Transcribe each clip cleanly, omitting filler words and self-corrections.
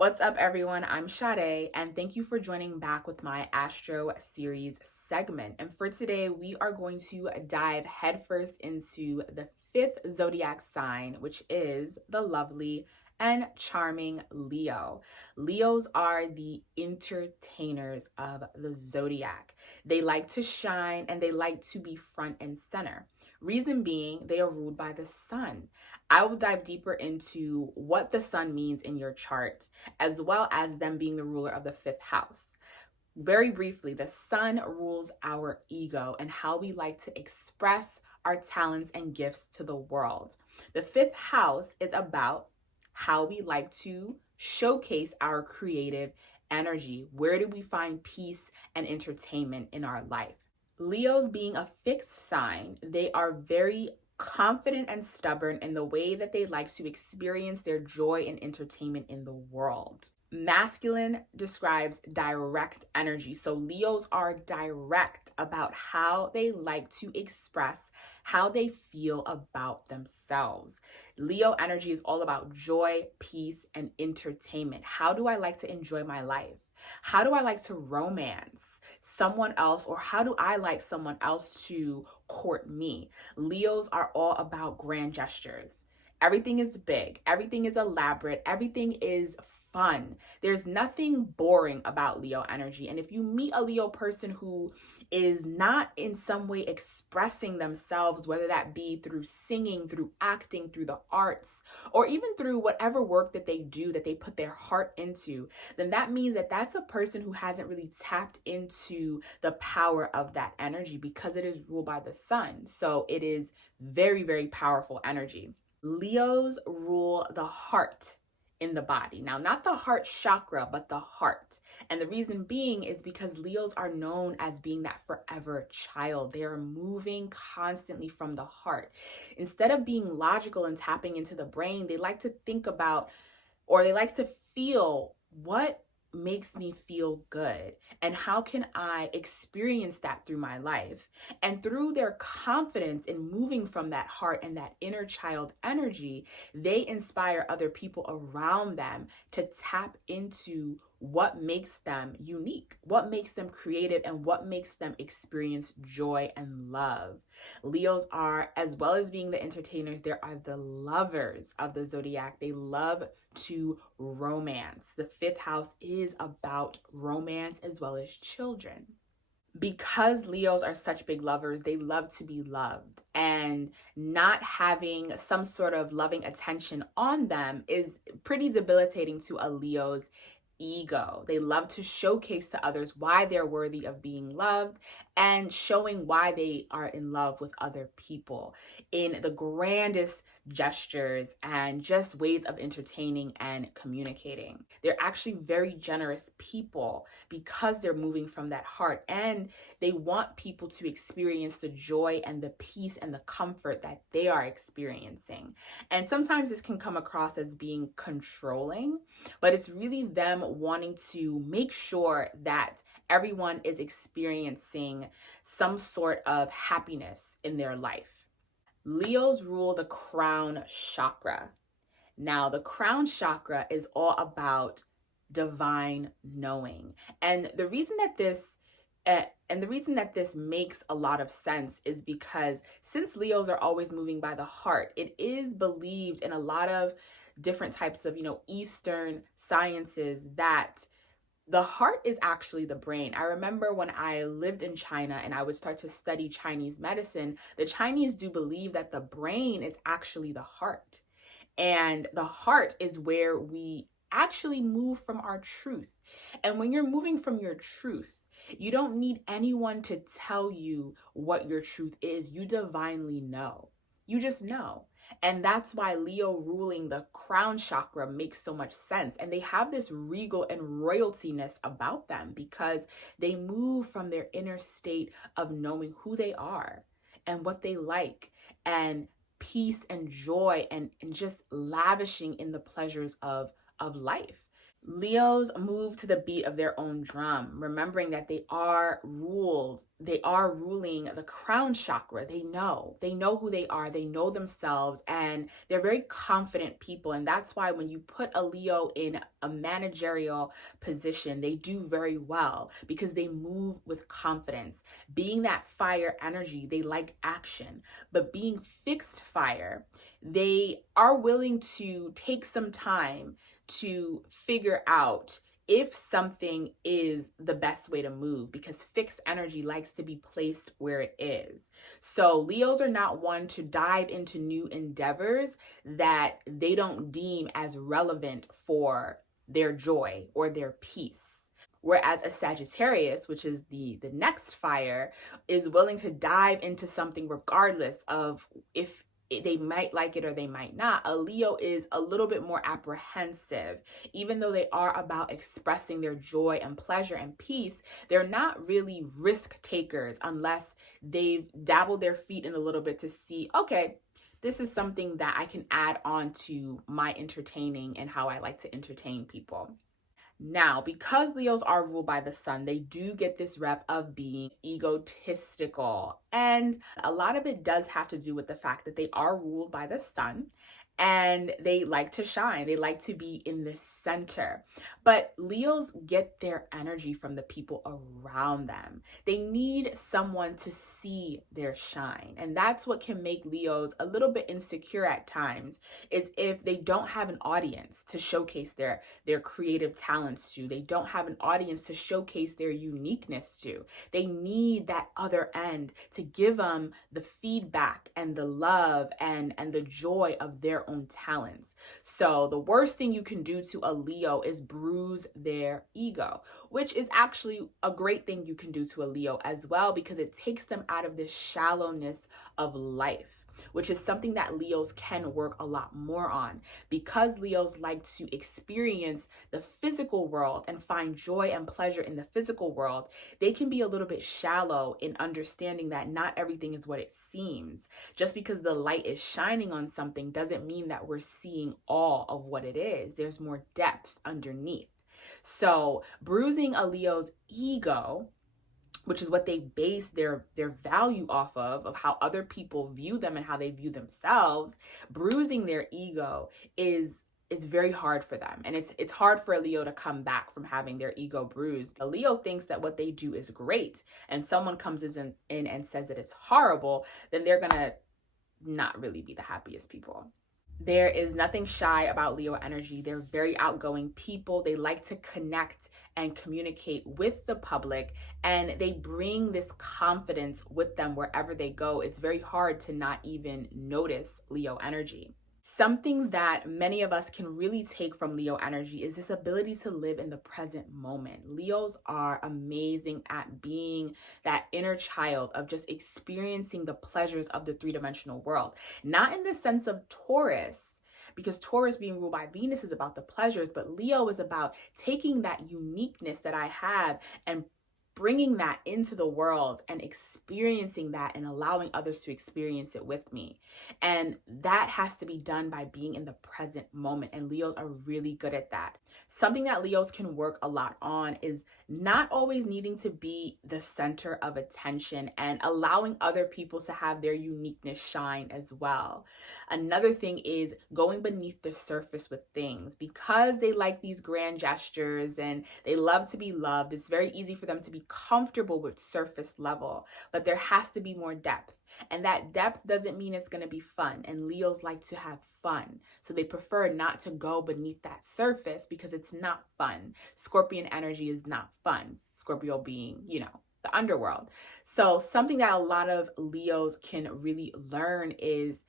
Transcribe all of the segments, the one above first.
What's up, everyone? I'm Sade, and thank you for joining back with my Astro series segment. And for today, we are going to dive headfirst into the fifth zodiac sign, which is the lovely and charming Leo. Leos are the entertainers of the zodiac. They like to shine and they like to be front and center. Reason being, they are ruled by the sun. I will dive deeper into what the sun means in your chart, as well as them being the ruler of the fifth house. Very briefly, the sun rules our ego and how we like to express our talents and gifts to the world. The fifth house is about how we like to showcase our creative energy. Where do we find peace and entertainment in our life? Leos being a fixed sign, they are very confident and stubborn in the way that they like to experience their joy and entertainment in the world. Masculine describes direct energy. So Leos are direct about how they like to express how they feel about themselves. Leo energy is all about joy, peace, and entertainment. How do I like to enjoy my life? How do I like to romance someone else, or how do I like someone else to court me? Leos are all about grand gestures. Everything is big, everything is elaborate, everything is fun. There's nothing boring about Leo energy. And if you meet a Leo person who is not in some way expressing themselves, whether that be through singing, through acting, through the arts, or even through whatever work that they do, that they put their heart into, then that means that that's a person who hasn't really tapped into the power of that energy, because it is ruled by the sun. So it is very, very powerful energy. Leos rule the heart in the body. Now, not the heart chakra, but the heart. And the reason being is because Leos are known as being that forever child. They are moving constantly from the heart. Instead of being logical and tapping into the brain, they like to think about, or they like to feel, what makes me feel good and how can I experience that through my life. And through their confidence in moving from that heart and that inner child energy, they inspire other people around them to tap into what makes them unique, what makes them creative, and what makes them experience joy and love. Leos are, as well as being the entertainers, they are the lovers of the zodiac. They love to romance. The fifth house is about romance as well as children. Because Leos are such big lovers, they love to be loved, and not having some sort of loving attention on them is pretty debilitating to a Leo's ego. They love to showcase to others why they're worthy of being loved and showing why they are in love with other people in the grandest gestures and just ways of entertaining and communicating. They're actually very generous people because they're moving from that heart, and they want people to experience the joy and the peace and the comfort that they are experiencing. And sometimes this can come across as being controlling, but it's really them wanting to make sure that everyone is experiencing some sort of happiness in their life. Leos rule the crown chakra. Now, the crown chakra is all about divine knowing. And the reason that this makes a lot of sense is because since Leos are always moving by the heart, it is believed in a lot of different types of, Eastern sciences that the heart is actually the brain. I remember when I lived in China and I would start to study Chinese medicine, the Chinese do believe that the brain is actually the heart. And the heart is where we actually move from our truth. And when you're moving from your truth, you don't need anyone to tell you what your truth is. You divinely know. You just know. And that's why Leo ruling the crown chakra makes so much sense. And they have this regal and royaltiness about them because they move from their inner state of knowing who they are and what they like, and peace and joy, and just lavishing in the pleasures of life. Leos move to the beat of their own drum, remembering that they are ruling the crown chakra. They know who they are, they know themselves, and they're very confident people. And that's why when you put a Leo in a managerial position, they do very well because they move with confidence. Being that fire energy, they like action, but being fixed fire, they are willing to take some time to figure out if something is the best way to move, because fixed energy likes to be placed where it is. So Leos are not one to dive into new endeavors that they don't deem as relevant for their joy or their peace. Whereas a Sagittarius, which is the next fire, is willing to dive into something regardless of if they might like it or they might not. A Leo is a little bit more apprehensive. Even though they are about expressing their joy and pleasure and peace, they're not really risk takers unless they've dabbled their feet in a little bit to see, okay, this is something that I can add on to my entertaining and how I like to entertain people. Now, because Leos are ruled by the sun, they do get this rep of being egotistical. And a lot of it does have to do with the fact that they are ruled by the sun and they like to shine. They like to be in the center. But Leos get their energy from the people around them. They need someone to see their shine. And that's what can make Leos a little bit insecure at times, is if they don't have an audience to showcase their creative talents to. They don't have an audience to showcase their uniqueness to. They need that other end to give them the feedback and the love and the joy of their own talents. So the worst thing you can do to a Leo is bruise their ego, which is actually a great thing you can do to a Leo as well, because it takes them out of this shallowness of life, which is something that Leos can work a lot more on. Because Leos like to experience the physical world and find joy and pleasure in the physical world, they can be a little bit shallow in understanding that not everything is what it seems. Just because the light is shining on something doesn't mean that we're seeing all of what it is. There's more depth underneath. So bruising a Leo's ego, which is what they base their value off of how other people view them and how they view themselves, bruising their ego is very hard for them. And it's hard for a Leo to come back from having their ego bruised. A Leo thinks that what they do is great, and someone comes in and says that it's horrible, then they're gonna not really be the happiest people. There is nothing shy about Leo energy. They're very outgoing people. They like to connect and communicate with the public, and they bring this confidence with them wherever they go. It's very hard to not even notice Leo energy. Something that many of us can really take from Leo energy is this ability to live in the present moment. Leos are amazing at being that inner child of just experiencing the pleasures of the three-dimensional world. Not in the sense of Taurus, because Taurus being ruled by Venus is about the pleasures, but Leo is about taking that uniqueness that I have and bringing that into the world and experiencing that and allowing others to experience it with me. And that has to be done by being in the present moment. And Leos are really good at that. Something that Leos can work a lot on is not always needing to be the center of attention and allowing other people to have their uniqueness shine as well. Another thing is going beneath the surface with things. Because they like these grand gestures and they love to be loved, it's very easy for them to be comfortable with surface level, but there has to be more depth. And that depth doesn't mean it's going to be fun. And Leos like to have fun. So they prefer not to go beneath that surface because it's not fun. Scorpion energy is not fun. Scorpio being, the underworld. So something that a lot of Leos can really learn is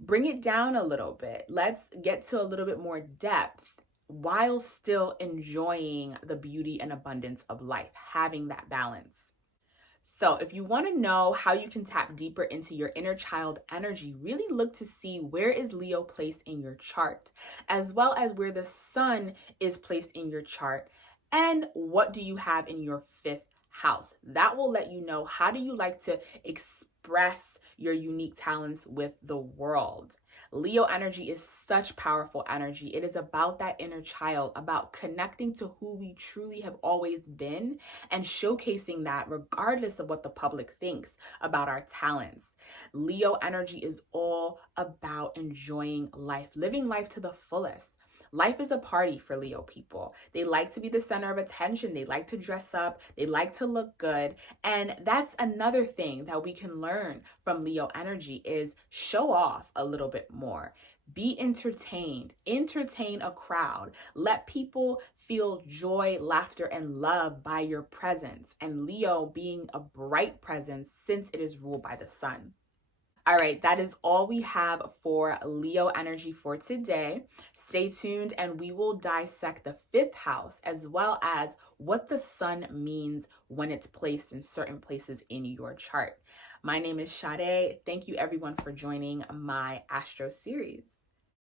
bring it down a little bit. Let's get to a little bit more depth while still enjoying the beauty and abundance of life, having that balance. So if you want to know how you can tap deeper into your inner child energy, really look to see where is Leo placed in your chart, as well as where the sun is placed in your chart, and what do you have in your fifth house. That will let you know how do you like to express your unique talents with the world. Leo energy is such powerful energy. It is about that inner child, about connecting to who we truly have always been and showcasing that regardless of what the public thinks about our talents. Leo energy is all about enjoying life, living life to the fullest. Life is a party for Leo people. They like to be the center of attention. They like to dress up. They like to look good. And that's another thing that we can learn from Leo energy is show off a little bit more. Be entertained. Entertain a crowd. Let people feel joy, laughter, and love by your presence. And Leo being a bright presence since it is ruled by the sun. All right, that is all we have for Leo energy for today. Stay tuned and we will dissect the fifth house as well as what the sun means when it's placed in certain places in your chart. My name is Sade. Thank you everyone for joining my Astro series.